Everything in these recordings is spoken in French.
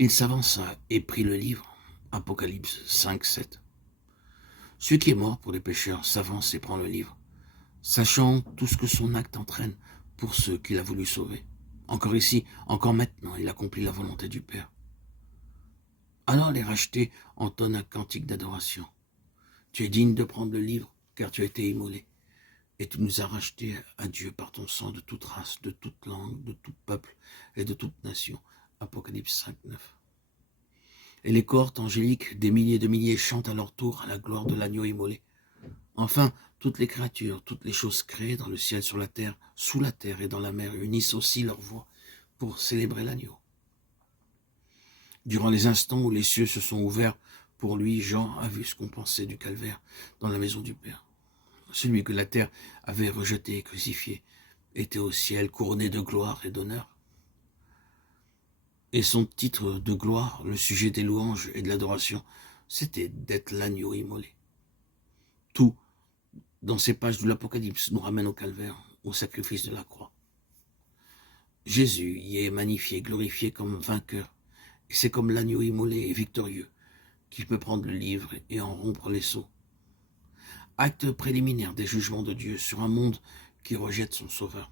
Il s'avança et prit le livre. Apocalypse 5, 7. Celui qui est mort pour les pécheurs s'avance et prend le livre, sachant tout ce que son acte entraîne pour ceux qu'il a voulu sauver. Encore ici, encore maintenant, il accomplit la volonté du Père. Alors les rachetés entonnent un cantique d'adoration. Tu es digne de prendre le livre, car tu as été immolé. Et tu nous as rachetés à Dieu par ton sang de toute race, de toute langue, de tout peuple et de toute nation. Apocalypse 5, 9. Et les cohortes angéliques, des milliers de milliers, chantent à leur tour à la gloire de l'agneau immolé. Enfin, toutes les créatures, toutes les choses créées dans le ciel, sur la terre, sous la terre et dans la mer, unissent aussi leur voix pour célébrer l'agneau. Durant les instants où les cieux se sont ouverts, pour lui, Jean a vu ce qu'on pensait du calvaire dans la maison du Père. Celui que la terre avait rejeté et crucifié était au ciel, couronné de gloire et d'honneur. Et son titre de gloire, le sujet des louanges et de l'adoration, c'était d'être l'agneau immolé. Tout, dans ces pages de l'Apocalypse, nous ramène au calvaire, au sacrifice de la croix. Jésus y est magnifié, glorifié comme vainqueur, et c'est comme l'agneau immolé et victorieux qu'il peut prendre le livre et en rompre les sceaux. Acte préliminaire des jugements de Dieu sur un monde qui rejette son sauveur.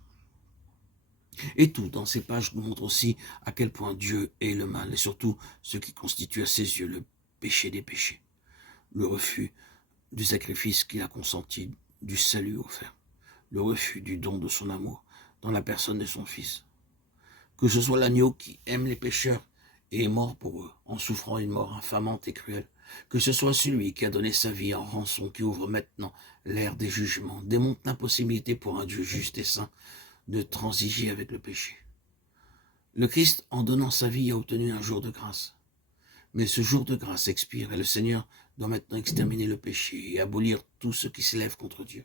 Et tout dans ces pages nous montre aussi à quel point Dieu est le mal, et surtout ce qui constitue à ses yeux le péché des péchés, le refus du sacrifice qu'il a consenti, du salut offert, le refus du don de son amour dans la personne de son Fils. Que ce soit l'agneau qui aime les pécheurs et est mort pour eux, en souffrant une mort infamante et cruelle, que ce soit celui qui a donné sa vie en rançon, qui ouvre maintenant l'ère des jugements, démontre l'impossibilité pour un Dieu juste et saint de transiger avec le péché. Le Christ, en donnant sa vie, a obtenu un jour de grâce. Mais ce jour de grâce expire et le Seigneur doit maintenant exterminer le péché et abolir tout ce qui s'élève contre Dieu.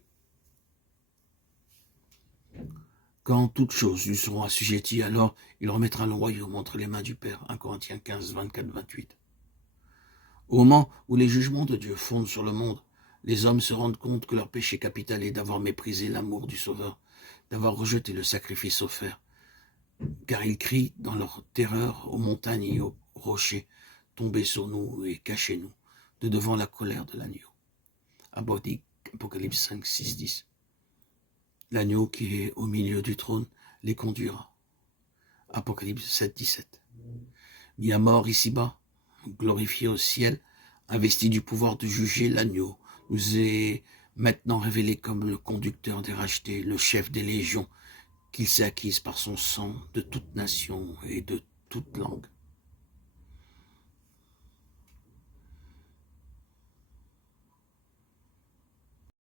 Quand toutes choses lui seront assujetties, alors il remettra le royaume entre les mains du Père. 1 Corinthiens 15, 24, 28. Au moment où les jugements de Dieu fondent sur le monde, les hommes se rendent compte que leur péché capital est d'avoir méprisé l'amour du Sauveur, d'avoir rejeté le sacrifice offert, car ils crient dans leur terreur aux montagnes et aux rochers, tombez sur nous et cachez-nous de devant la colère de l'agneau. Apocalypse 5, 6, 10. L'agneau qui est au milieu du trône les conduira. Apocalypse 7, 17. Mis à mort ici-bas, glorifié au ciel, investi du pouvoir de juger, l'agneau nous est maintenant révélé comme le conducteur des rachetés, le chef des légions, qu'il s'est acquise par son sang de toute nation et de toute langue.